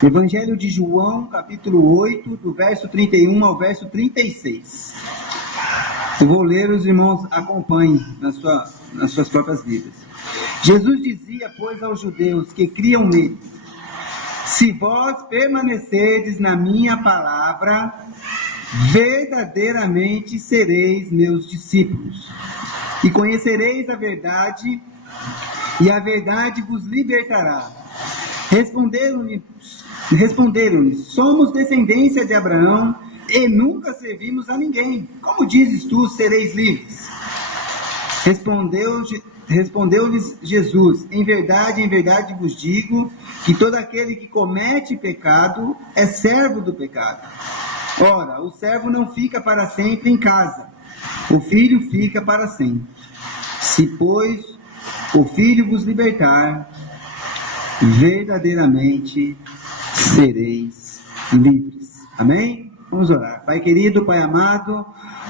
Evangelho de João, capítulo 8, do verso 31 ao verso 36. Eu vou ler, os irmãos acompanhem nas suas próprias vidas. Jesus dizia, pois, aos judeus que criam nele: se vós permanecerdes na minha palavra, verdadeiramente sereis meus discípulos, e conhecereis a verdade, e a verdade vos libertará. Responderam-lhe: somos descendência de Abraão e nunca servimos a ninguém. Como dizes tu, sereis livres? Respondeu-lhes Jesus: em verdade vos digo, que todo aquele que comete pecado é servo do pecado. Ora, o servo não fica para sempre em casa, o filho fica para sempre. Se, pois, o filho vos libertar, verdadeiramente sereis livres. Amém? Vamos orar. Pai querido, Pai amado,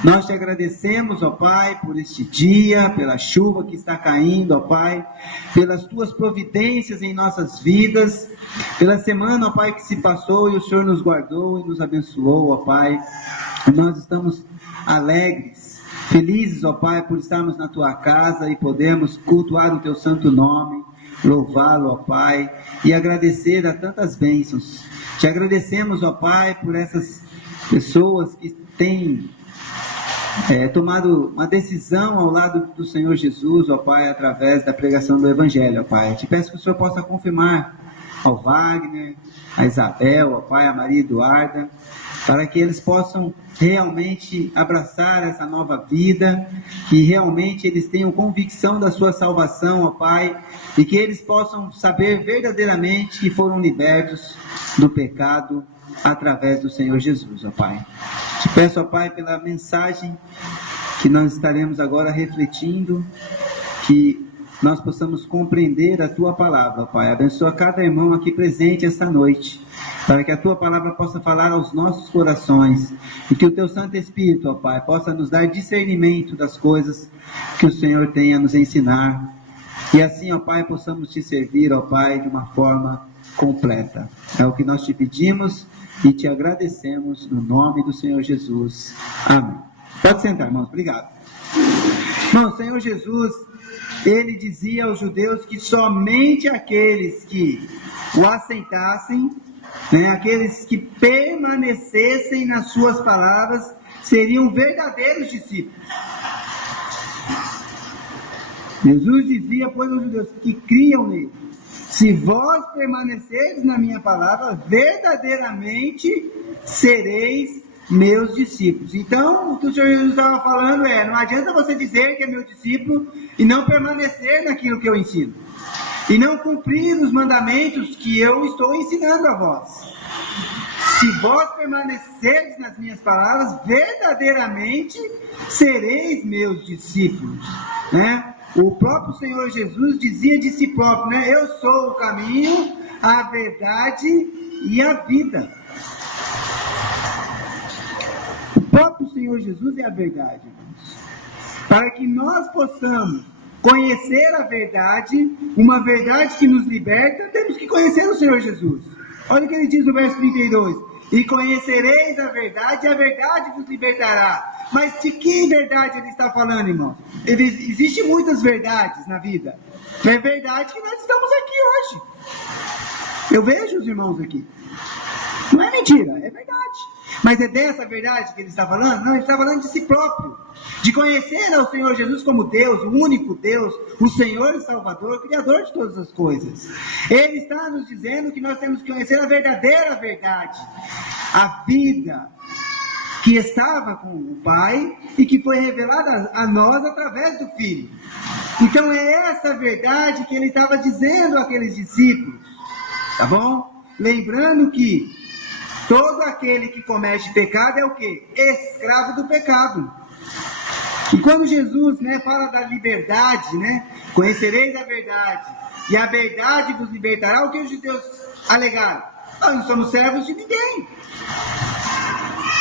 nós te agradecemos, ó Pai, por este dia, pela chuva que está caindo, ó Pai, pelas tuas providências em nossas vidas, pela semana, ó Pai, que se passou e o Senhor nos guardou e nos abençoou, ó Pai. Nós estamos alegres, felizes, ó Pai, por estarmos na tua casa e podermos cultuar o teu santo nome, louvá-lo, ó Pai, e agradecer a tantas bênçãos. Te agradecemos, ó Pai, por essas pessoas que têm tomado uma decisão ao lado do Senhor Jesus, ó Pai, através da pregação do Evangelho, ó Pai. Te peço que o Senhor possa confirmar ao Wagner, a Isabel, ó Pai, a Maria Eduarda, para que eles possam realmente abraçar essa nova vida, que realmente eles tenham convicção da sua salvação, ó Pai, e que eles possam saber verdadeiramente que foram libertos do pecado através do Senhor Jesus, ó Pai. Te peço, ó Pai, pela mensagem que nós estaremos agora refletindo, que nós possamos compreender a Tua palavra, ó Pai. Abençoa cada irmão aqui presente esta noite, para que a Tua palavra possa falar aos nossos corações, e que o Teu Santo Espírito, ó Pai, possa nos dar discernimento das coisas que o Senhor tem a nos ensinar, e assim, ó Pai, possamos Te servir, ó Pai, de uma forma completa. É o que nós Te pedimos e Te agradecemos no nome do Senhor Jesus. Amém. Pode sentar, irmãos. Obrigado. Irmão, o Senhor Jesus, Ele dizia aos judeus que somente aqueles que o aceitassem, aqueles que permanecessem nas suas palavras, seriam verdadeiros discípulos. Jesus dizia, pois, aos judeus que criam nele: se vós permanecerdes na minha palavra, verdadeiramente sereis meus discípulos. Então, o que o Senhor Jesus estava falando não adianta você dizer que é meu discípulo e não permanecer naquilo que eu ensino, e não cumprir os mandamentos que eu estou ensinando a vós. Se vós permanecerdes nas minhas palavras, verdadeiramente sereis meus discípulos, O próprio Senhor Jesus dizia de si próprio, eu sou o caminho, a verdade e a vida. O próprio Senhor Jesus é a verdade, irmãos. Para que nós possamos conhecer a verdade, uma verdade que nos liberta, temos que conhecer o Senhor Jesus. Olha o que ele diz no verso 32: e conhecereis a verdade, e a verdade vos libertará. Mas de que verdade ele está falando, irmão? Existem muitas verdades na vida. É verdade que nós estamos aqui hoje. Eu vejo os irmãos aqui. Não é mentira, é verdade. Mas é dessa verdade que ele está falando? Não, ele está falando de si próprio. De conhecer ao Senhor Jesus como Deus, o único Deus, o Senhor e Salvador, o Criador de todas as coisas. Ele está nos dizendo que nós temos que conhecer a verdadeira verdade. A vida que estava com o Pai e que foi revelada a nós através do Filho. Então é essa verdade que ele estava dizendo àqueles discípulos, tá bom? Lembrando que todo aquele que comete pecado é o quê? Escravo do pecado. E quando Jesus fala da liberdade, conhecereis a verdade, e a verdade vos libertará, o que os judeus alegaram? Nós não somos servos de ninguém.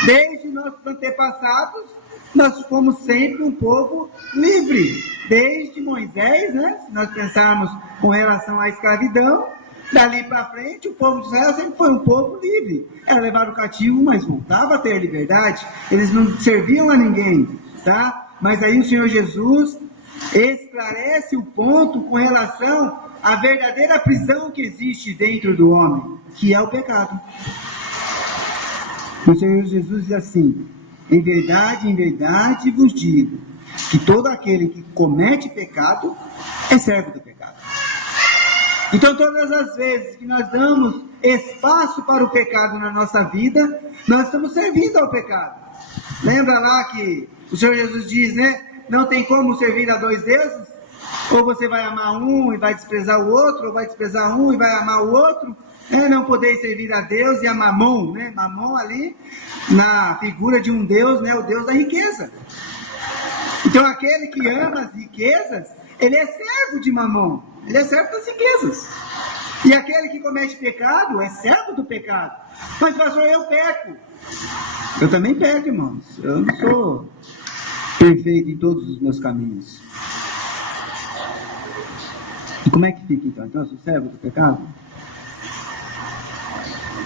Desde nossos antepassados, nós fomos sempre um povo livre. Desde Moisés, se nós pensarmos com relação à escravidão, Dali para frente, o povo de Israel sempre foi um povo livre. Era levado cativo, mas voltava a ter liberdade. Eles não serviam a ninguém, tá? Mas aí o Senhor Jesus esclarece o ponto com relação à verdadeira prisão que existe dentro do homem, que é o pecado. O Senhor Jesus diz assim: em verdade vos digo, que todo aquele que comete pecado é servo do pecado. Então, todas as vezes que nós damos espaço para o pecado na nossa vida, nós estamos servindo ao pecado. Lembra lá que o Senhor Jesus diz, né? Não tem como servir a dois deuses? Ou você vai amar um e vai desprezar o outro, ou vai desprezar um e vai amar o outro. Não podeis servir a Deus e a Mamon, né? Mamon ali, na figura de um Deus, né? O Deus da riqueza. Então, aquele que ama as riquezas, ele é servo de Mamon, ele é servo das riquezas. E aquele que comete pecado, é servo do pecado. Mas, pastor, eu peco. Eu também peco, irmãos. Eu não sou perfeito em todos os meus caminhos. E como é que fica, então? Então, eu sou servo do pecado?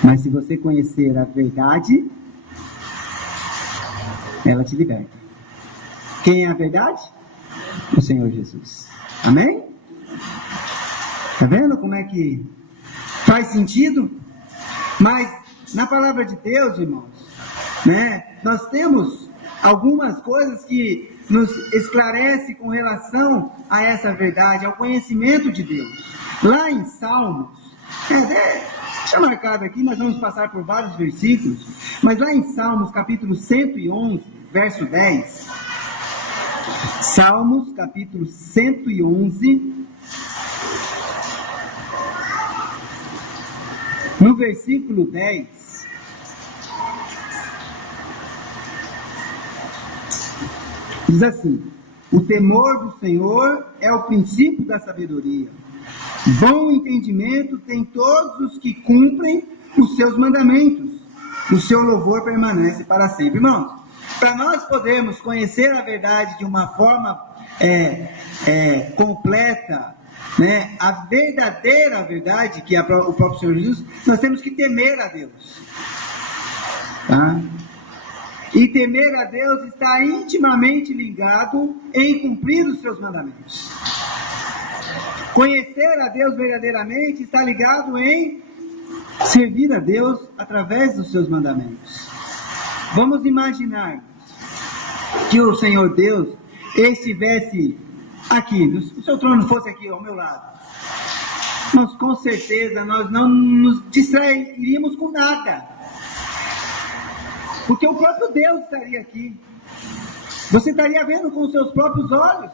Mas se você conhecer a verdade, ela te liberta. Quem é a verdade? O Senhor Jesus. Amém? Tá vendo como é que faz sentido? Mas na palavra de Deus, irmãos, né, nós temos algumas coisas que nos esclarecem com relação a essa verdade, ao conhecimento de Deus. Lá em Salmos, deixa marcado aqui, nós vamos passar por vários versículos, mas lá em Salmos, capítulo 111, verso 10, Salmos, capítulo 111, no versículo 10, diz assim: o temor do Senhor é o princípio da sabedoria. Bom entendimento tem todos os que cumprem os seus mandamentos. O seu louvor permanece para sempre. Irmãos, para nós podermos conhecer a verdade de uma forma completa, né, a verdadeira verdade, que é o próprio Senhor Jesus, nós temos que temer a Deus. Tá? E temer a Deus está intimamente ligado em cumprir os seus mandamentos. Conhecer a Deus verdadeiramente está ligado em servir a Deus através dos seus mandamentos. Vamos imaginar que o Senhor Deus estivesse aqui, o seu trono fosse aqui ao meu lado. Nós com certeza nós não nos distrairíamos com nada, porque o próprio Deus estaria aqui. Você estaria vendo com os seus próprios olhos.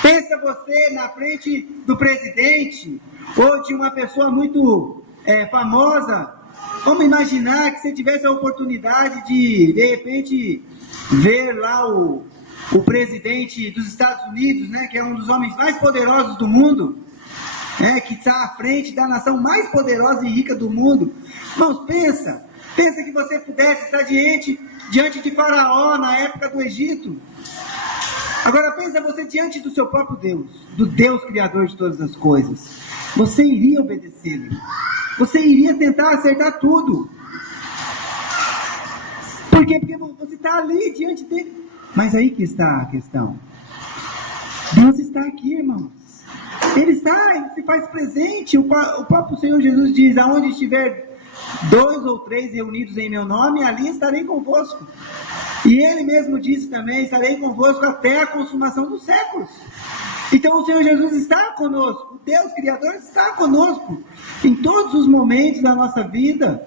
Pensa você na frente do presidente ou de uma pessoa muito famosa. Vamos imaginar que você tivesse a oportunidade de repente, ver lá o presidente dos Estados Unidos, né, que é um dos homens mais poderosos do mundo, que está à frente da nação mais poderosa e rica do mundo. Irmãos, pensa que você pudesse estar diante de Faraó na época do Egito. Agora pensa você diante do seu próprio Deus, do Deus Criador de todas as coisas. Você iria obedecê-lo. Você iria tentar acertar tudo. Por quê? Porque você está ali diante dele. Mas aí que está a questão. Deus está aqui, irmãos. Ele está, ele se faz presente. O próprio Senhor Jesus diz: aonde estiver 2 ou 3 reunidos em meu nome, ali estarei convosco. E ele mesmo disse também: estarei convosco até a consumação dos séculos. Então o Senhor Jesus está conosco, o Deus Criador está conosco, em todos os momentos da nossa vida.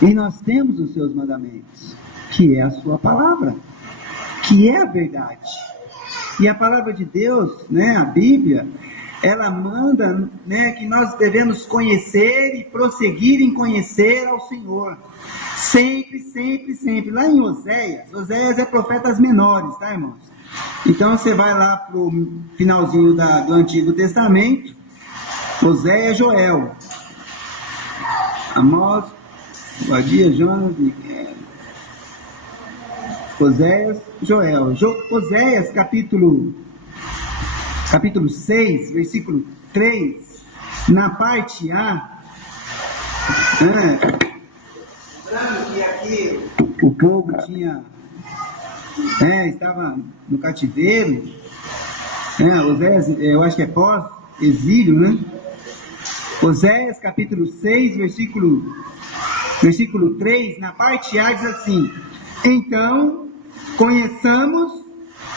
E nós temos os seus mandamentos, que é a sua palavra, que é a verdade. E a palavra de Deus, né, a Bíblia, ela manda, né, que nós devemos conhecer e prosseguir em conhecer ao Senhor. Sempre, sempre, sempre. Lá em Oséias é profetas menores, tá, irmãos? Então você vai lá para o finalzinho do Antigo Testamento, Oséias, Joel, Amós, Obadias, Jonas, Oséias, Joel. Oséias, capítulo capítulo 6, versículo 3, na parte A, lembrando que aqui o povo estava no cativeiro, Oséias, eu acho que é pós-exílio, né? Oséias capítulo 6, versículo 3, na parte A diz assim: então conheçamos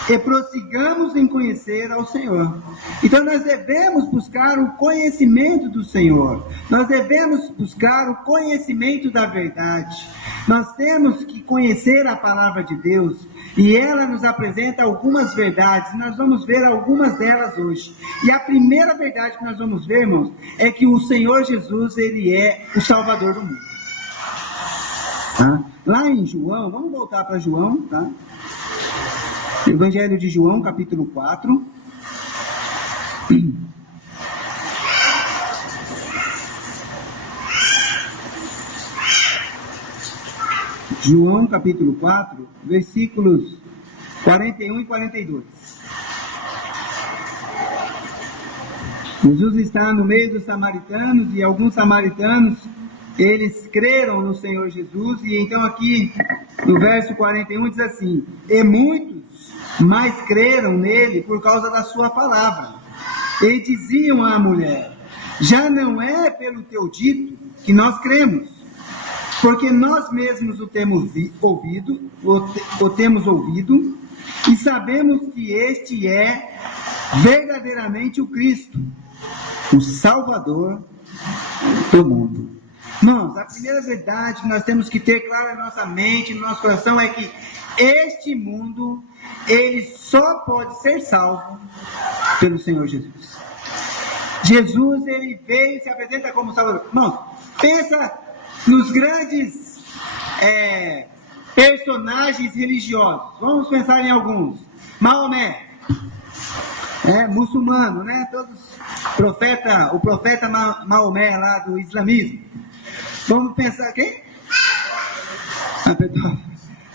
e prossigamos em conhecer ao Senhor. Então nós devemos buscar o conhecimento do Senhor, nós devemos buscar o conhecimento da verdade, nós temos que conhecer a palavra de Deus, e ela nos apresenta algumas verdades, nós vamos ver algumas delas hoje. E a primeira verdade que nós vamos ver, irmãos, é que o Senhor Jesus, ele é o Salvador do mundo. Tá? Lá em João, vamos voltar para João, tá? Evangelho de João, capítulo 4. João, capítulo 4, versículos 41 e 42. Jesus está no meio dos samaritanos, e alguns samaritanos, eles creram no Senhor Jesus, e então aqui no verso 41 diz assim: e muitos mais creram nele por causa da sua palavra, e diziam à mulher: já não é pelo teu dito que nós cremos, porque nós mesmos o temos ouvido, e sabemos que este é verdadeiramente o Cristo, o Salvador do mundo. Irmãos, a primeira verdade que nós temos que ter claro na nossa mente, no nosso coração, é que este mundo, ele só pode ser salvo pelo Senhor Jesus. Jesus, ele veio e se apresenta como Salvador. Irmãos, pensa nos grandes personagens religiosos. Vamos pensar em alguns. Maomé, muçulmano, né? O profeta Maomé lá do islamismo. Vamos pensar quem?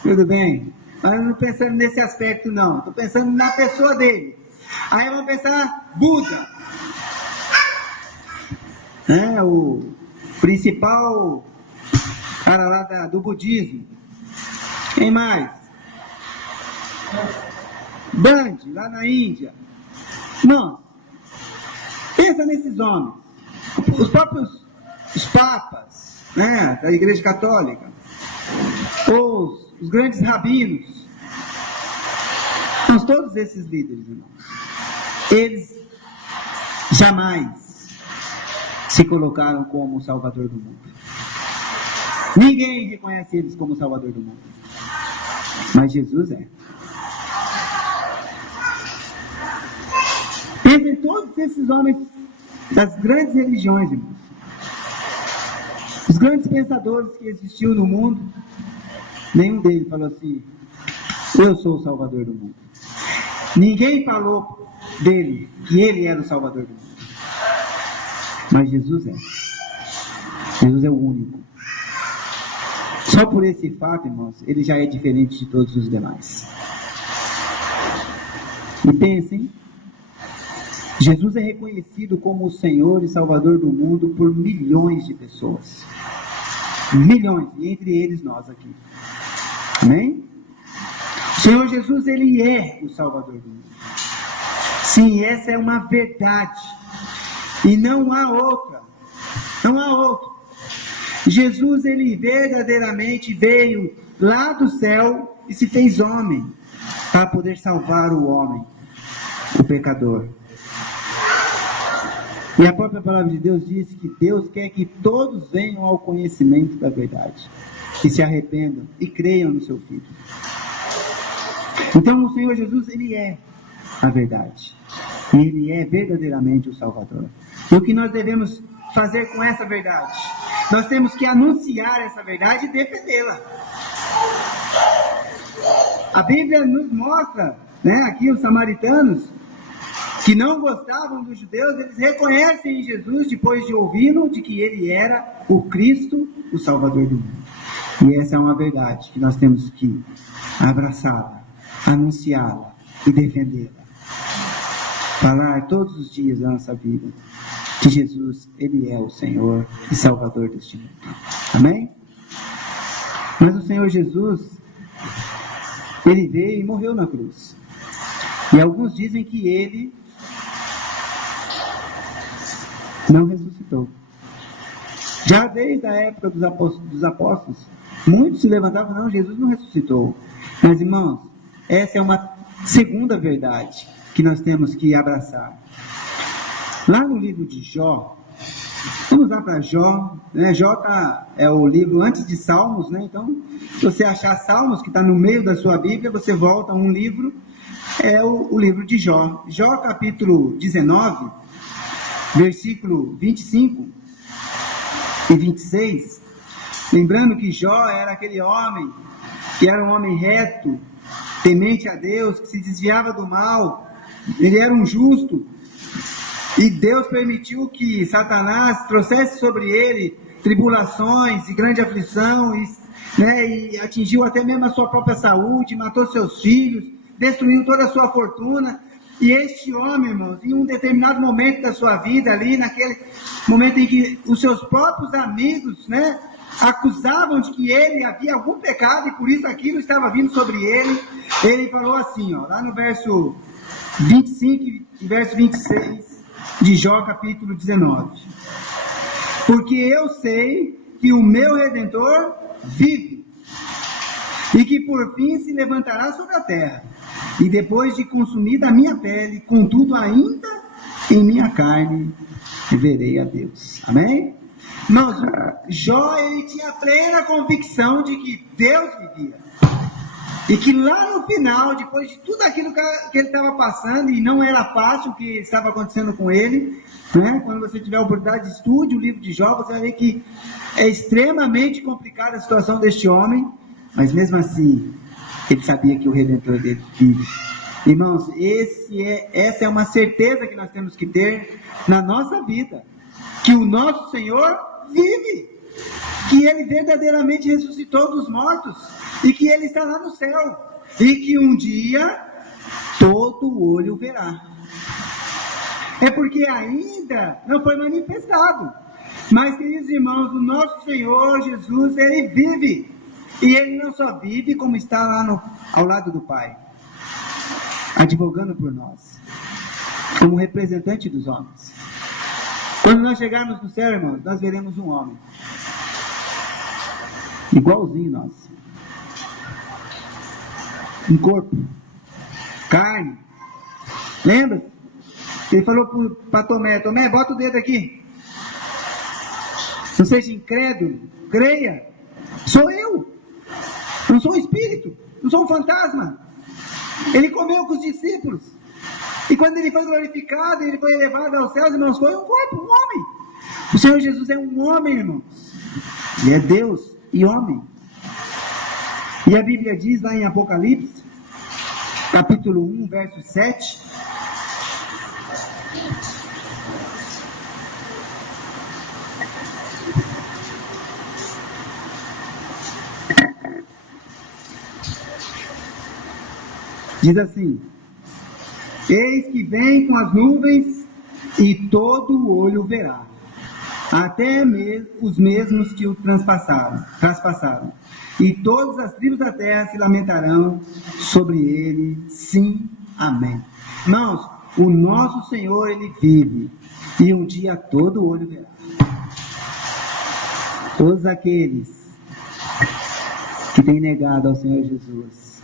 Tudo bem. Mas eu não estou pensando nesse aspecto, não. Estou pensando na pessoa dele. Aí vamos pensar Buda. O principal cara lá do budismo. Quem mais? Gandhi, lá na Índia. Não. Pensa nesses homens. Os próprios papas, da Igreja Católica. Os grandes rabinos. São todos esses líderes, irmãos. Eles jamais se colocaram como o Salvador do mundo. Ninguém reconhece eles como o Salvador do mundo. Mas Jesus é. Pensa em todos esses homens das grandes religiões, irmãos. Os grandes pensadores que existiam no mundo, nenhum deles falou assim: eu sou o Salvador do mundo. Ninguém falou dele que ele era o Salvador do mundo. Mas Jesus é. Jesus é o único. Só por esse fato, irmãos, ele já é diferente de todos os demais. E pensem, Jesus é reconhecido como o Senhor e Salvador do mundo por milhões de pessoas. Milhões, e entre eles nós aqui. Amém? O Senhor Jesus, ele é o Salvador do mundo. Sim, essa é uma verdade. E não há outra. Não há outra. Jesus, ele verdadeiramente veio lá do céu e se fez homem para poder salvar o homem, o pecador. E a própria palavra de Deus diz que Deus quer que todos venham ao conhecimento da verdade, que se arrependam e creiam no seu Filho. Então o Senhor Jesus, ele é a verdade. E ele é verdadeiramente o Salvador. E o que nós devemos fazer com essa verdade? Nós temos que anunciar essa verdade e defendê-la. A Bíblia nos mostra, aqui os samaritanos, que não gostavam dos judeus, eles reconhecem em Jesus, depois de ouvi-lo, de que ele era o Cristo, o Salvador do mundo. E essa é uma verdade que nós temos que abraçá-la, anunciá-la e defendê-la. falar todos os dias da nossa vida que Jesus, Ele é o Senhor e Salvador deste mundo. Amém? Mas o Senhor Jesus, Ele veio e morreu na cruz. E alguns dizem que Ele não ressuscitou. Já desde a época dos apóstolos, muitos se levantavam, não, Jesus não ressuscitou. Mas, irmãos, essa é uma segunda verdade que nós temos que abraçar. Lá no livro de Jó, vamos lá para Jó, né? Jó é o livro antes de Salmos, né? Então, se você achar Salmos, que está no meio da sua Bíblia, você volta a um livro, é o livro de Jó. Jó capítulo 19, versículo 25 e 26, lembrando que Jó era aquele homem, que era um homem reto, temente a Deus, que se desviava do mal, ele era um justo, e Deus permitiu que Satanás trouxesse sobre ele tribulações e grande aflição, e atingiu até mesmo a sua própria saúde, matou seus filhos, destruiu toda a sua fortuna. E este homem, irmãos, em um determinado momento da sua vida, ali naquele momento em que os seus próprios amigos, né, acusavam de que ele havia algum pecado e por isso aquilo estava vindo sobre ele, ele falou assim, lá no verso 25 e verso 26 de Jó capítulo 19: porque eu sei que o meu Redentor vive, e que por fim se levantará sobre a terra, e depois de consumida a minha pele, contudo ainda em minha carne verei a Deus. Amém? Mas Jó, ele tinha plena convicção de que Deus vivia, e que lá no final, depois de tudo aquilo que ele estava passando, e não era fácil o que estava acontecendo com ele, né? Quando você tiver a oportunidade, estude o livro de Jó, você vai ver que é extremamente complicada a situação deste homem, mas mesmo assim, ele sabia que o Redentor dele vive. Irmãos, essa é uma certeza que nós temos que ter na nossa vida, que o nosso Senhor vive, que Ele verdadeiramente ressuscitou dos mortos, e que Ele está lá no céu, e que um dia todo olho verá. É porque ainda não foi manifestado, mas, queridos irmãos, o nosso Senhor Jesus, Ele vive, e Ele não só vive, como está lá ao lado do Pai, advogando por nós, como representante dos homens. Quando nós chegarmos no céu, irmãos, nós veremos um homem igualzinho nós, um corpo, carne. Lembra? Ele falou para Tomé: Tomé, bota o dedo aqui, não seja incrédulo, creia, sou eu, não sou um espírito, não sou um fantasma. Ele comeu com os discípulos, e quando ele foi glorificado, ele foi elevado aos céus, irmãos, foi um corpo, um homem. O Senhor Jesus é um homem, irmãos, ele é Deus e homem. E a Bíblia diz lá em Apocalipse, capítulo 1, verso 7, diz assim: eis que vem com as nuvens, e todo o olho verá, até mesmo os mesmos que o traspassaram, e todas as tribos da terra se lamentarão sobre ele. Sim, amém. Irmãos, o nosso Senhor, Ele vive, e um dia todo olho verá. Todos aqueles que têm negado ao Senhor Jesus,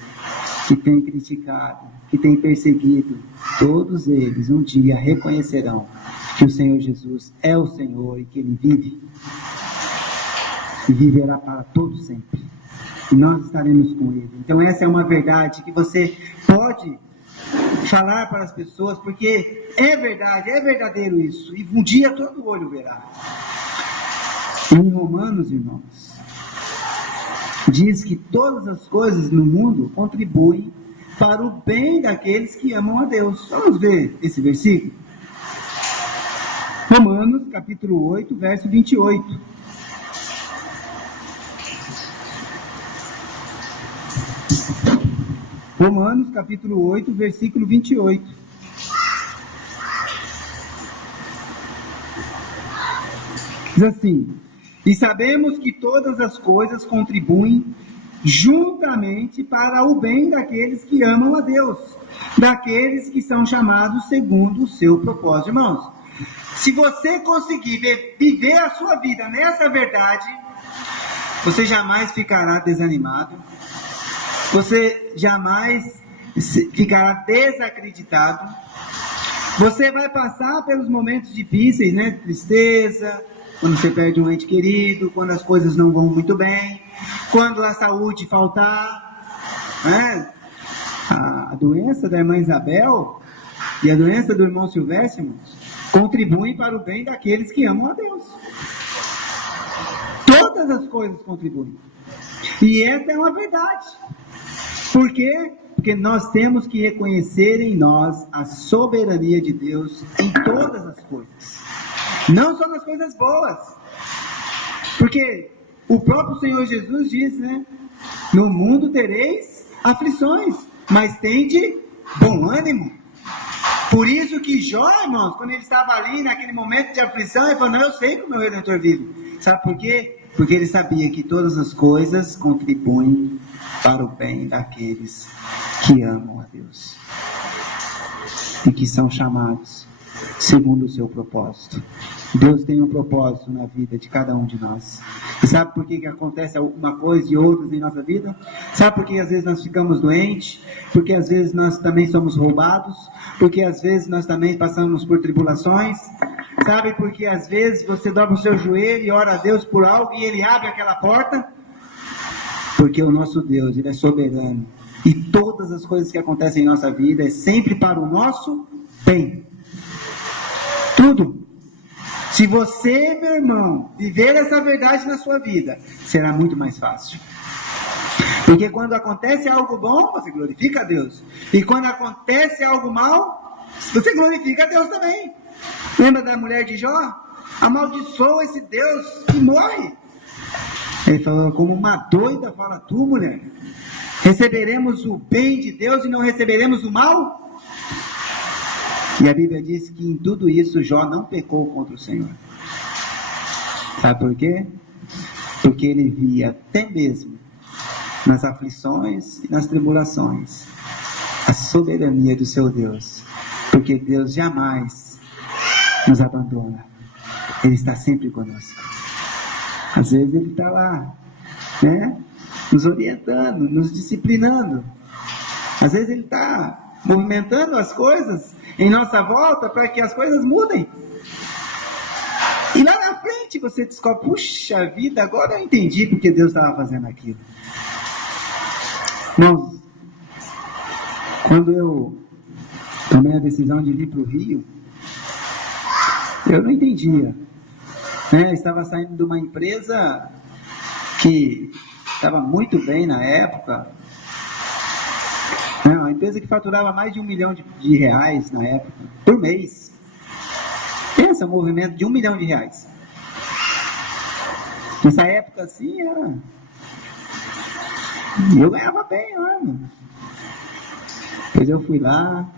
que têm criticado, que têm perseguido, todos eles um dia reconhecerão que o Senhor Jesus é o Senhor e que Ele vive, e viverá para todo sempre, e nós estaremos com Ele. Então essa é uma verdade que você pode falar para as pessoas, porque é verdade, é verdadeiro isso, e um dia todo olho verá. Em Romanos, irmãos, diz que todas as coisas no mundo contribuem para o bem daqueles que amam a Deus. Vamos ver esse versículo? Romanos, capítulo 8, verso 28. Romanos, capítulo 8, versículo 28. Diz assim: e sabemos que todas as coisas contribuem juntamente para o bem daqueles que amam a Deus, daqueles que são chamados segundo o seu propósito. Irmãos, se você conseguir viver a sua vida nessa verdade, você jamais ficará desanimado, você jamais ficará desacreditado. Você vai passar pelos momentos difíceis, né? Tristeza, quando você perde um ente querido, quando as coisas não vão muito bem, quando a saúde faltar, né? A doença da irmã Isabel e a doença do irmão Silvestre, irmãos, contribuem para o bem daqueles que amam a Deus. Todas as coisas contribuem. E essa é uma verdade. Por quê? Porque nós temos que reconhecer em nós a soberania de Deus em todas as coisas. Não só nas coisas boas. Porque o próprio Senhor Jesus diz, né? No mundo tereis aflições, mas tende bom ânimo. Por isso que Jó, irmãos, quando ele estava ali naquele momento de aflição, ele falou: não, eu sei que o meu Redentor vive. Sabe por quê? Porque ele sabia que todas as coisas contribuem para o bem daqueles que amam a Deus e que são chamados segundo o seu propósito. Deus tem um propósito na vida de cada um de nós. E sabe por que acontece uma coisa e outras em nossa vida? Sabe por que às vezes nós ficamos doentes? Porque às vezes nós também somos roubados? Porque às vezes nós também passamos por tribulações? Sabe por que às vezes você dobra o seu joelho e ora a Deus por algo e Ele abre aquela porta? Porque o nosso Deus, Ele é soberano. E todas as coisas que acontecem em nossa vida é sempre para o nosso bem. Tudo. Se você, meu irmão, viver essa verdade na sua vida, será muito mais fácil. Porque quando acontece algo bom, você glorifica a Deus. E quando acontece algo mal, você glorifica a Deus também. Lembra da mulher de Jó? Amaldiçoa esse Deus e morre. Ele falou: como uma doida fala tu, mulher. Receberemos o bem de Deus e não receberemos o mal? E a Bíblia diz que em tudo isso Jó não pecou contra o Senhor. Sabe por quê? Porque ele via até mesmo nas aflições e nas tribulações a soberania do seu Deus. Porque Deus jamais nos abandona. Ele está sempre conosco. Às vezes Ele está lá, né? Nos orientando, nos disciplinando. Às vezes Ele está movimentando as coisas em nossa volta para que as coisas mudem. E lá na frente você descobre: puxa vida, agora eu entendi porque Deus estava fazendo aquilo. Irmãos, quando eu tomei a decisão de vir para o Rio, eu não entendia, né? Eu estava saindo de uma empresa que estava muito bem na época, uma empresa que faturava mais de 1 milhão de reais na época, por mês. Pensa, um movimento de 1 milhão de reais. Nessa época assim, e eu ganhava bem lá, mano. Depois eu fui lá,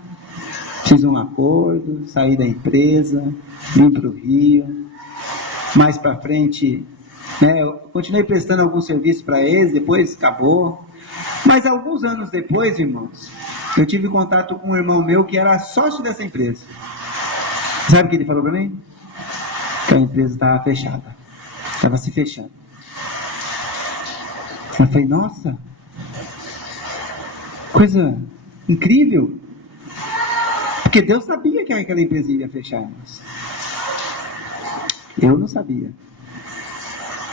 fiz um acordo, saí da empresa, vim para o Rio. Mais para frente, né, eu continuei prestando algum serviço para eles, depois acabou. Mas alguns anos depois, irmãos, eu tive contato com um irmão meu que era sócio dessa empresa. Sabe o que ele falou para mim? Que a empresa estava fechada. Estava se fechando. Eu falei: nossa, coisa incrível. Porque Deus sabia que aquela empresa ia fechar, irmãos. Eu não sabia.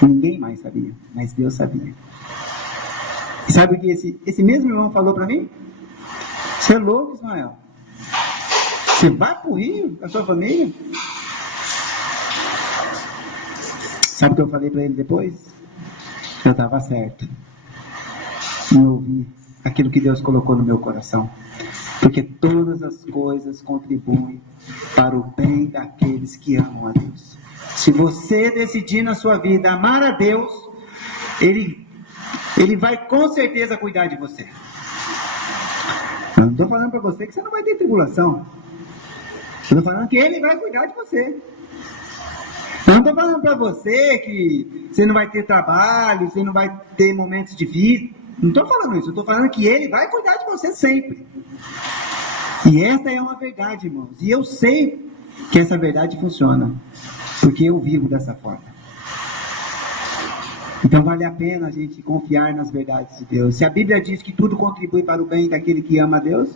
Ninguém mais sabia, mas Deus sabia. E sabe o que esse mesmo irmão falou para mim? Você é louco, Ismael? Você vai para o Rio com a sua família? Sabe o que eu falei para ele depois? Eu estava certo em ouvir aquilo que Deus colocou no meu coração. Porque todas as coisas contribuem para o bem daqueles que amam a Deus. Se você decidir na sua vida amar a Deus, Ele vai com certeza cuidar de você. Eu não estou falando para você que você não vai ter tribulação. Eu estou falando que Ele vai cuidar de você. Eu não estou falando para você que você não vai ter trabalho, você não vai ter momentos difíceis. Não estou falando isso, eu estou falando que Ele vai cuidar de você sempre. E essa é uma verdade, irmãos. E eu sei que essa verdade funciona, porque eu vivo dessa forma. Então vale a pena a gente confiar nas verdades de Deus. Se a Bíblia diz que tudo contribui para o bem daquele que ama a Deus,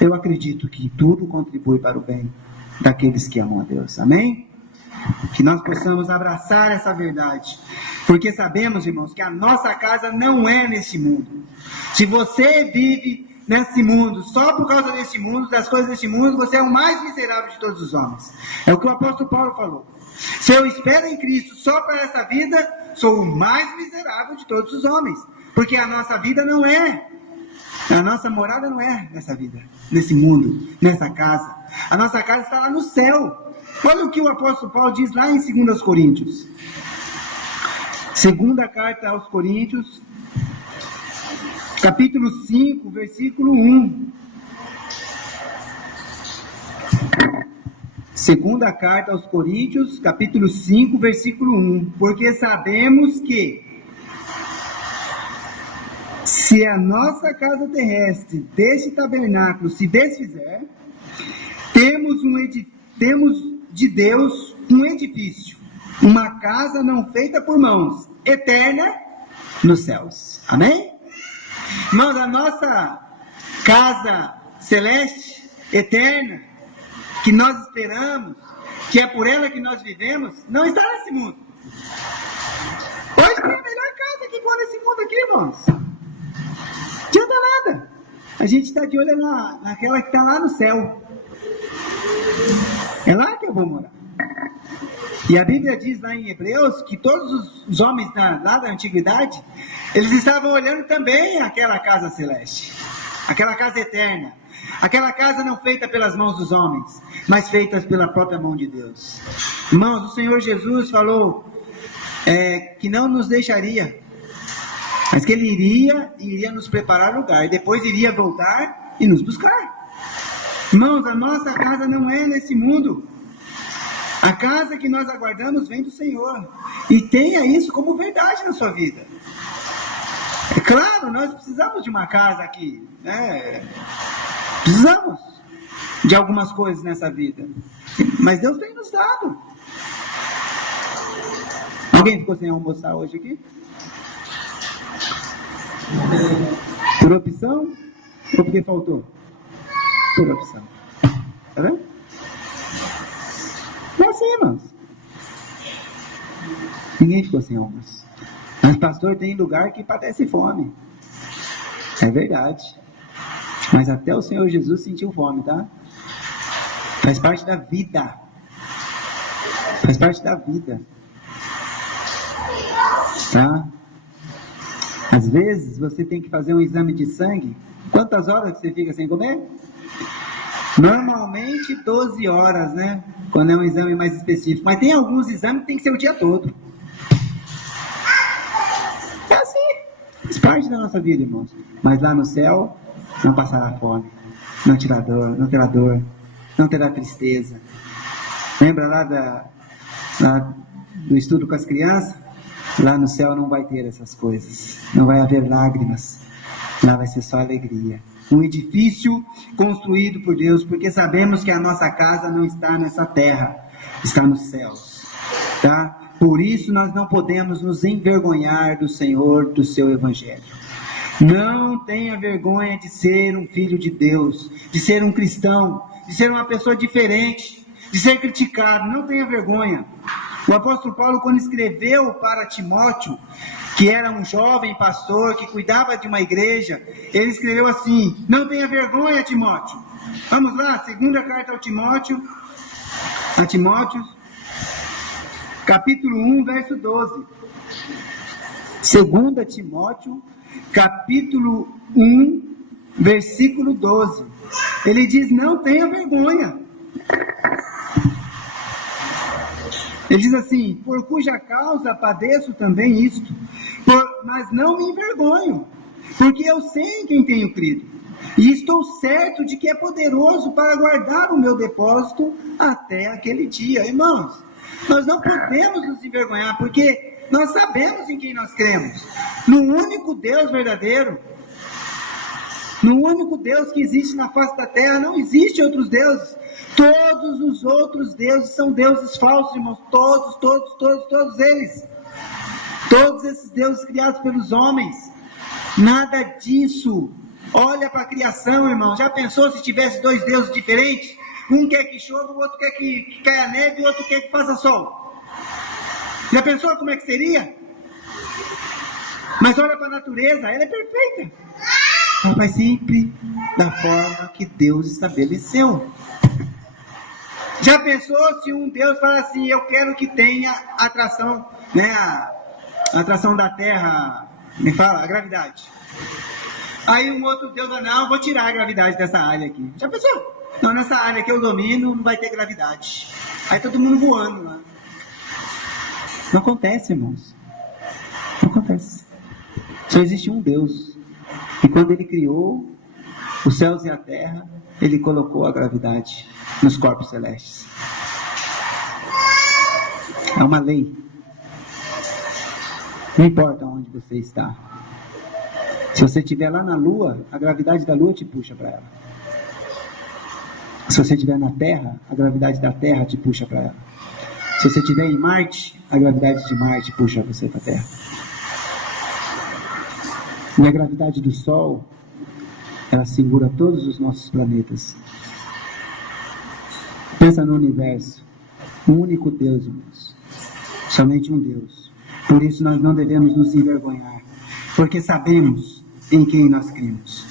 eu acredito que tudo contribui para o bem daqueles que amam a Deus. Amém? Que nós possamos abraçar essa verdade, porque sabemos, irmãos, que a nossa casa não é nesse mundo. Se você vive nesse mundo, só por causa desse mundo, das coisas desse mundo, você é o mais miserável de todos os homens. É o que o apóstolo Paulo falou. Se eu espero em Cristo só para essa vida, sou o mais miserável de todos os homens, porque a nossa vida não é, a nossa morada não é nessa vida, nesse mundo, nessa casa. A nossa casa está lá no céu. Olha o que o apóstolo Paulo diz lá em 2 Coríntios. Segunda carta aos Coríntios, capítulo 5, versículo 1. Segunda carta aos Coríntios, capítulo 5, versículo 1. Porque sabemos que, se a nossa casa terrestre deste tabernáculo se desfizer, temos de Deus um edifício, uma casa não feita por mãos, eterna nos céus. Amém? Irmãos, a nossa casa celeste, eterna, que nós esperamos, que é por ela que nós vivemos, não está nesse mundo. Hoje tem a melhor casa que for nesse mundo aqui, irmãos. Não adianta nada. A gente está de olho naquela que está lá no céu. É lá que eu vou morar. E a Bíblia diz lá em Hebreus que todos os homens lá da antiguidade, eles estavam olhando também aquela casa celeste, aquela casa eterna, aquela casa não feita pelas mãos dos homens, mas feita pela própria mão de Deus. Irmãos, o Senhor Jesus falou que não nos deixaria, mas que Ele iria nos preparar lugar, e depois iria voltar e nos buscar. Irmãos, a nossa casa não é nesse mundo. A casa que nós aguardamos vem do Senhor. E tenha isso como verdade na sua vida. É claro, nós precisamos de uma casa aqui, né? Precisamos de algumas coisas nessa vida. Mas Deus tem nos dado. Alguém ficou sem almoçar hoje aqui? Por opção? Ou porque faltou? Por opção. Tá vendo? É assim, irmãos. Ninguém ficou sem almoço. Mas pastor, tem lugar que padece fome. É verdade. Mas até o Senhor Jesus sentiu fome, tá? Faz parte da vida. Faz parte da vida. Tá? Às vezes você tem que fazer um exame de sangue. Quantas horas que você fica sem comer? Normalmente 12 horas, né? Quando é um exame mais específico. Mas tem alguns exames que tem que ser o dia todo. É assim. Faz parte da nossa vida, irmãos. Mas lá no céu, não passará fome. Não terá dor. Não terá tristeza. Lembra lá do estudo com as crianças? Lá no céu não vai ter essas coisas. Não vai haver lágrimas. Lá vai ser só alegria. Um edifício construído por Deus, porque sabemos que a nossa casa não está nessa terra, está nos céus, tá? Por isso nós não podemos nos envergonhar do Senhor, do seu Evangelho. Não tenha vergonha de ser um filho de Deus, de ser um cristão, de ser uma pessoa diferente, de ser criticado. Não tenha vergonha. O apóstolo Paulo, quando escreveu para Timóteo, que era um jovem pastor, que cuidava de uma igreja, ele escreveu assim: não tenha vergonha, Timóteo. Vamos lá, segunda carta a Timóteo, capítulo 1, verso 12. Segunda Timóteo, capítulo 1, versículo 12. Ele diz: não tenha vergonha. Ele diz assim: por cuja causa padeço também isto, mas não me envergonho, porque eu sei em quem tenho crido, e estou certo de que é poderoso para guardar o meu depósito até aquele dia. Irmãos, Nós não podemos nos envergonhar, porque nós sabemos em quem nós cremos. No único Deus verdadeiro. No único Deus que existe na face da terra. Não existe outros deuses. Todos os outros deuses são deuses falsos, irmãos. Todos eles. Todos esses deuses criados pelos homens. Nada disso. Olha para a criação, irmão. Já pensou se tivesse dois deuses diferentes? Um quer que chova, o outro quer que caia neve, e o outro quer que faça sol. Já pensou como é que seria? Mas olha para a natureza, ela é perfeita. Ela vai sempre da forma que Deus estabeleceu. Já pensou se um Deus fala assim, eu quero que tenha atração, né, a atração da Terra, me fala, a gravidade. Aí um outro Deus fala, não, vou tirar a gravidade dessa área aqui. Já pensou? Não, nessa área que eu domino não vai ter gravidade. Aí todo mundo voando lá. Não acontece, irmãos. Não acontece. Só existe um Deus. E quando Ele criou os céus e a terra, Ele colocou a gravidade nos corpos celestes. É uma lei. Não importa onde você está. Se você estiver lá na Lua, a gravidade da Lua te puxa para ela. Se você estiver na Terra, a gravidade da Terra te puxa para ela. Se você estiver em Marte, a gravidade de Marte puxa você para a Terra. E a gravidade do Sol, ela segura todos os nossos planetas. Pensa no universo. Um único Deus, irmãos. Somente um Deus. Por isso nós não devemos nos envergonhar. Porque sabemos em quem nós cremos.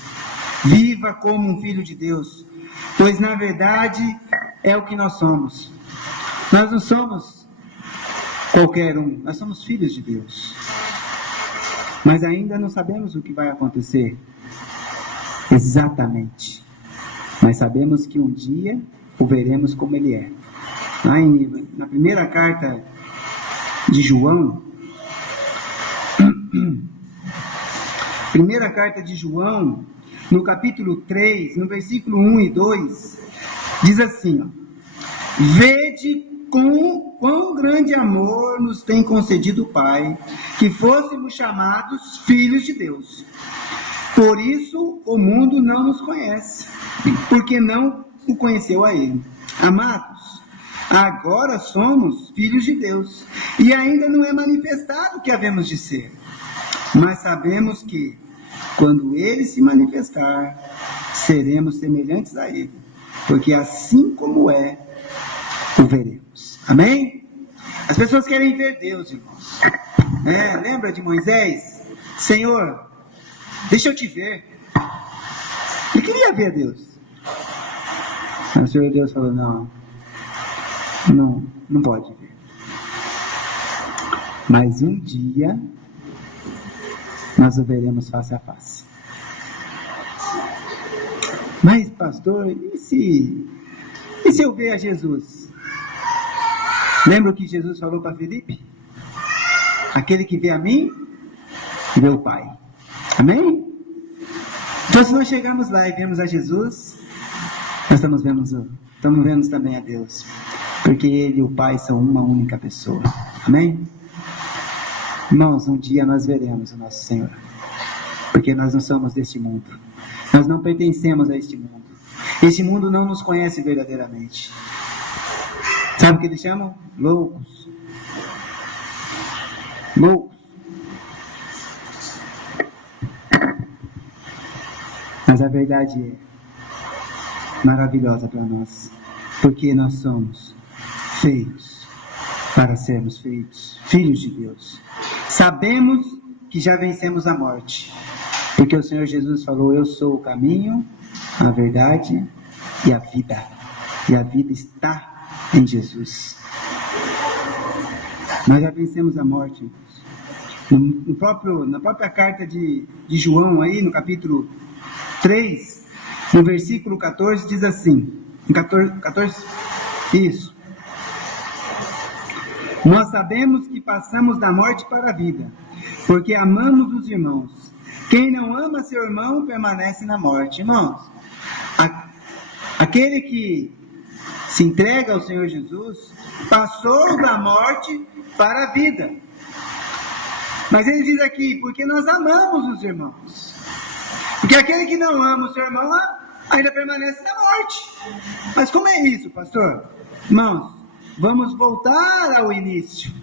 Viva como um filho de Deus. Pois na verdade é o que nós somos. Nós não somos qualquer um. Nós somos filhos de Deus. Mas ainda não sabemos o que vai acontecer exatamente. Mas sabemos que um dia o veremos como ele é. Lá na primeira carta de João, primeira carta de João, no capítulo 3, no versículo 1 e 2, diz assim, ó, vede quão grande amor nos tem concedido o Pai, que fôssemos chamados filhos de Deus. Por isso o mundo não nos conhece, porque não o conheceu a Ele. Amados, agora somos filhos de Deus, e ainda não é manifestado o que havemos de ser. Mas sabemos que, quando Ele se manifestar, seremos semelhantes a Ele, porque assim como é, o veremos. Amém? As pessoas querem ver Deus, irmãos. Lembra de Moisés? Senhor, deixa eu te ver. Ele queria ver Deus. O Senhor Deus falou, não pode ver. Mas um dia nós o veremos face a face. Mas pastor, e se eu ver a Jesus? Lembra o que Jesus falou para Filipe? Aquele que vê a mim, vê o Pai. Amém? Então se nós chegarmos lá e vemos a Jesus, nós estamos vendo também a Deus. Porque Ele e o Pai são uma única pessoa. Amém? Irmãos, um dia nós veremos o nosso Senhor. Porque nós não somos deste mundo. Nós não pertencemos a este mundo. Este mundo não nos conhece verdadeiramente. Sabe o que eles chamam? Loucos. Loucos. Mas a verdade é maravilhosa para nós. Porque nós somos feitos para sermos feitos filhos de Deus. Sabemos que já vencemos a morte. Porque o Senhor Jesus falou, eu sou o caminho, a verdade e a vida. E a vida está em Jesus. Nós já vencemos a morte. Na própria carta de João, aí, no capítulo 3, no versículo 14, diz assim, 14, isso. Nós sabemos que passamos da morte para a vida, porque amamos os irmãos. Quem não ama seu irmão permanece na morte. Irmãos, aquele que se entrega ao Senhor Jesus, passou da morte para a vida. Mas ele diz aqui, porque nós amamos os irmãos. Porque aquele que não ama o seu irmão ainda permanece na morte. Mas como é isso, pastor? Irmãos, vamos voltar ao início.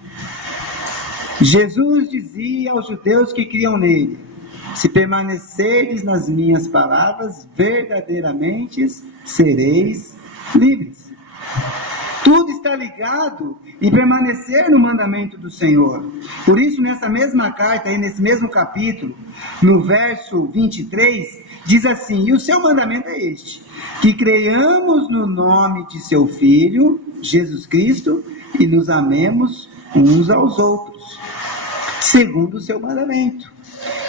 Jesus dizia aos judeus que criam nele: se permanecerdes nas minhas palavras, verdadeiramente sereis livres. Tudo está ligado em permanecer no mandamento do Senhor. Por isso, nessa mesma carta, aí nesse mesmo capítulo, no verso 23, diz assim: e o seu mandamento é este, que creiamos no nome de seu Filho, Jesus Cristo, e nos amemos uns aos outros, segundo o seu mandamento.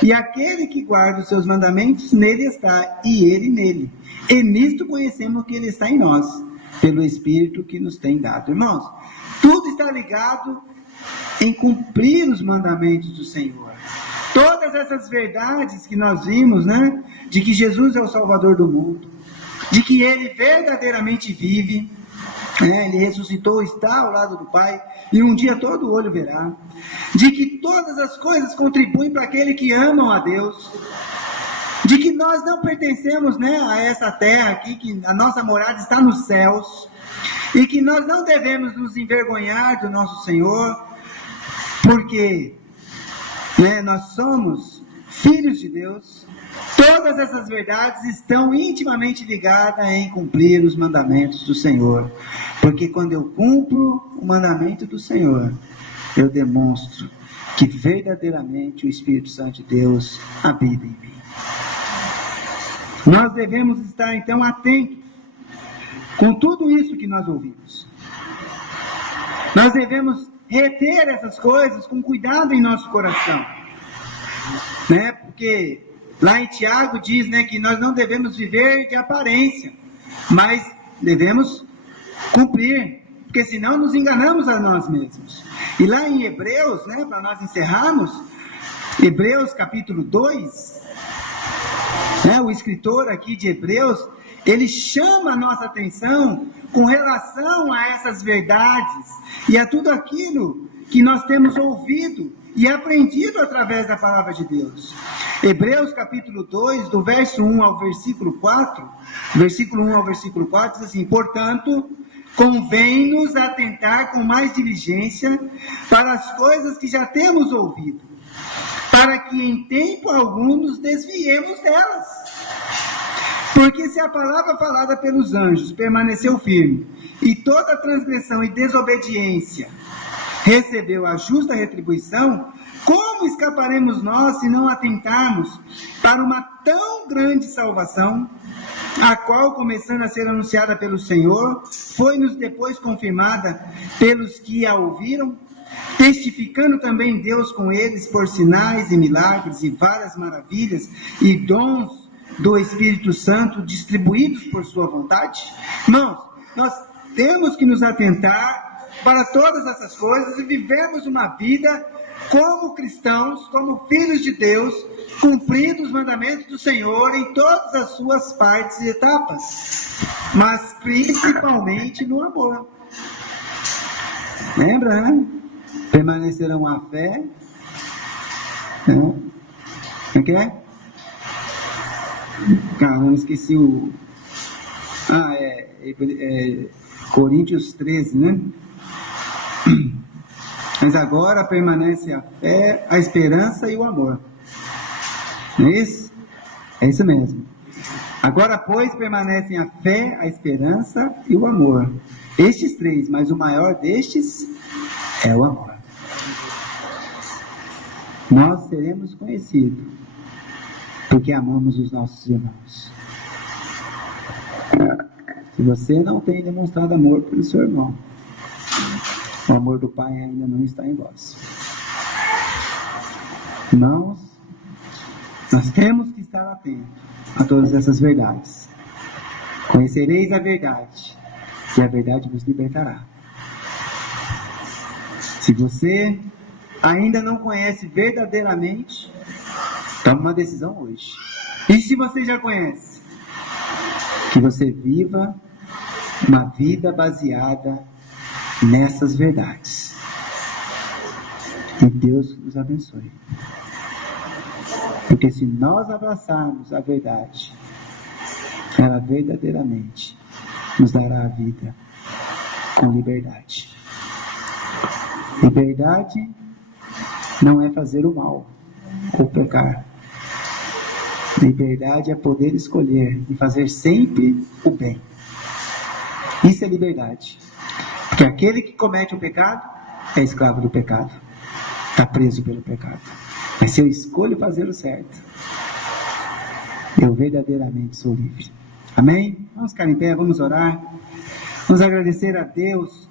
E aquele que guarda os seus mandamentos, nele está, e ele nele. E nisto conhecemos que ele está em nós, pelo Espírito que nos tem dado. Irmãos, tudo está ligado em cumprir os mandamentos do Senhor. Todas essas verdades que nós vimos, né? De que Jesus é o Salvador do mundo, de que ele verdadeiramente vive, ele ressuscitou, está ao lado do Pai, e um dia todo olho verá, de que todas as coisas contribuem para aquele que amam a Deus, de que nós não pertencemos, a essa terra aqui, que a nossa morada está nos céus, e que nós não devemos nos envergonhar do nosso Senhor, porque nós somos filhos de Deus. Todas essas verdades estão intimamente ligadas em cumprir os mandamentos do Senhor, porque quando eu cumpro o mandamento do Senhor, eu demonstro que verdadeiramente o Espírito Santo de Deus habita em mim. Nós devemos estar então atentos com tudo isso que nós ouvimos. Nós devemos reter essas coisas com cuidado em nosso coração, porque lá em Tiago diz, que nós não devemos viver de aparência, mas devemos cumprir, porque senão nos enganamos a nós mesmos. E lá em Hebreus, para nós encerrarmos, Hebreus capítulo 2, o escritor aqui de Hebreus, ele chama a nossa atenção com relação a essas verdades e a tudo aquilo que nós temos ouvido e aprendido através da palavra de Deus. Hebreus capítulo 2, do verso 1 ao versículo 4, diz assim: portanto, convém-nos atentar com mais diligência para as coisas que já temos ouvido, para que em tempo algum nos desviemos delas. Porque se a palavra falada pelos anjos permaneceu firme, e toda transgressão e desobediência recebeu a justa retribuição, como escaparemos nós se não atentarmos para uma tão grande salvação, a qual, começando a ser anunciada pelo Senhor, foi-nos depois confirmada pelos que a ouviram, testificando também Deus com eles por sinais e milagres e várias maravilhas e dons do Espírito Santo distribuídos por sua vontade? Irmãos, nós temos que nos atentar para todas essas coisas e vivermos uma vida como cristãos, como filhos de Deus, cumprindo os mandamentos do Senhor em todas as suas partes e etapas, mas principalmente no amor. Lembra, permanecerão a fé, como é que é? Caramba, esqueci o... Coríntios 13, Mas agora permanece a fé, a esperança e o amor. Não é isso? É isso mesmo. Agora, pois, permanecem a fé, a esperança e o amor. Estes três, mas o maior destes é o amor. Nós seremos conhecidos porque amamos os nossos irmãos. Se você não tem demonstrado amor pelo seu irmão, o amor do Pai ainda não está em vós. Irmãos, nós temos que estar atentos a todas essas verdades. Conhecereis a verdade, e a verdade vos libertará. Se você ainda não conhece verdadeiramente, tome uma decisão hoje. E se você já conhece, que você viva uma vida baseada nessas verdades. E Deus nos abençoe. Porque se nós abraçarmos a verdade, ela verdadeiramente nos dará a vida com liberdade. Liberdade não é fazer o mal ou pecar. Liberdade é poder escolher e fazer sempre o bem. Isso é liberdade. Porque aquele que comete o pecado é escravo do pecado. Está preso pelo pecado. Mas se eu escolho fazer o certo, eu verdadeiramente sou livre. Amém? Vamos ficar em pé, vamos orar. Vamos agradecer a Deus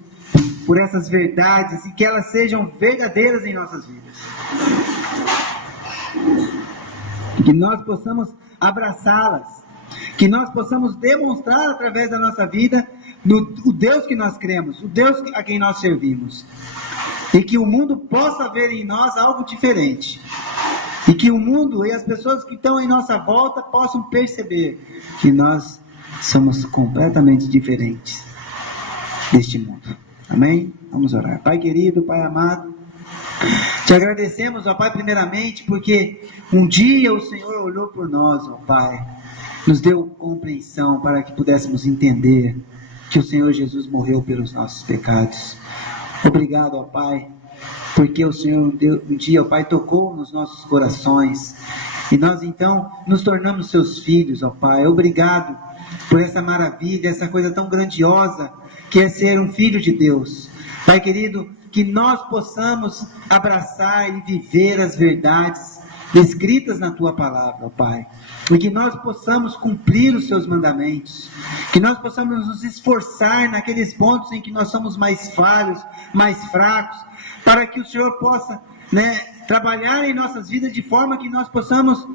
por essas verdades e que elas sejam verdadeiras em nossas vidas. Que nós possamos abraçá-las, que nós possamos demonstrar através da nossa vida o Deus que nós cremos, o Deus a quem nós servimos, e que o mundo possa ver em nós algo diferente, e que o mundo e as pessoas que estão em nossa volta possam perceber que nós somos completamente diferentes deste mundo. Amém? Vamos orar. Pai querido, Pai amado, te agradecemos, ó Pai, primeiramente, porque um dia o Senhor olhou por nós, ó Pai, nos deu compreensão para que pudéssemos entender que o Senhor Jesus morreu pelos nossos pecados. Obrigado, ó Pai, porque o Senhor um dia, ó Pai, tocou nos nossos corações, e nós então nos tornamos seus filhos, ó Pai. Obrigado por essa maravilha, essa coisa tão grandiosa, que é ser um filho de Deus. Pai querido, que nós possamos abraçar e viver as verdades escritas na Tua Palavra, ó Pai, e que nós possamos cumprir os Seus mandamentos, que nós possamos nos esforçar naqueles pontos em que nós somos mais falhos, mais fracos, para que o Senhor possa, trabalhar em nossas vidas de forma que nós possamos,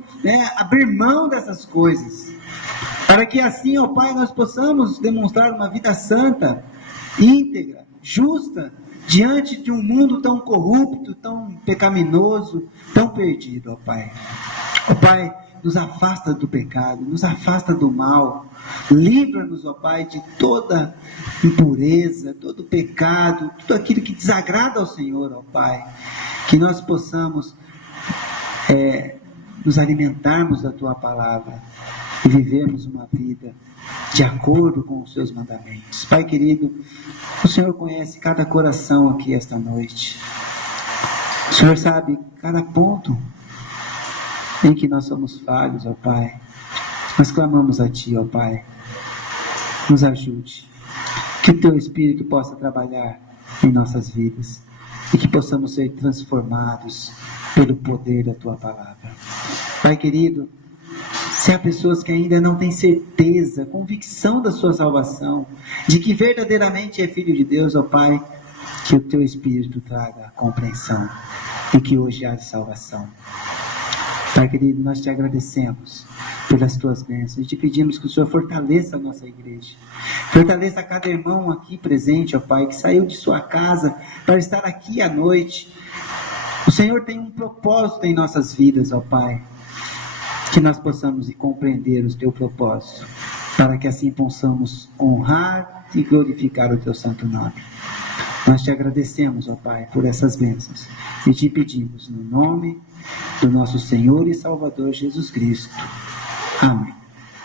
abrir mão dessas coisas, para que assim, ó Pai, nós possamos demonstrar uma vida santa, íntegra, justa, diante de um mundo tão corrupto, tão pecaminoso, tão perdido, ó Pai. Ó Pai, nos afasta do pecado, nos afasta do mal, livra-nos, ó Pai, de toda impureza, todo pecado, tudo aquilo que desagrada ao Senhor, ó Pai, que nós possamos nos alimentarmos da Tua Palavra e vivermos uma vida de acordo com os Seus mandamentos. Pai querido, o Senhor conhece cada coração aqui esta noite. O Senhor sabe cada ponto em que nós somos falhos, ó Pai. Nós clamamos a Ti, ó Pai. Nos ajude. Que o Teu Espírito possa trabalhar em nossas vidas e que possamos ser transformados pelo poder da Tua Palavra. Pai querido, se há pessoas que ainda não têm certeza, convicção da sua salvação, de que verdadeiramente é filho de Deus, ó Pai, que o Teu Espírito traga a compreensão e que hoje há de salvação. Pai querido, nós Te agradecemos pelas Tuas bênçãos e Te pedimos que o Senhor fortaleça a nossa igreja, fortaleça cada irmão aqui presente, ó Pai, que saiu de sua casa para estar aqui à noite. O Senhor tem um propósito em nossas vidas, ó Pai, que nós possamos compreender o Teu propósito, para que assim possamos honrar e glorificar o Teu santo nome. Nós Te agradecemos, ó Pai, por essas bênçãos e Te pedimos no nome do nosso Senhor e Salvador Jesus Cristo. Amém.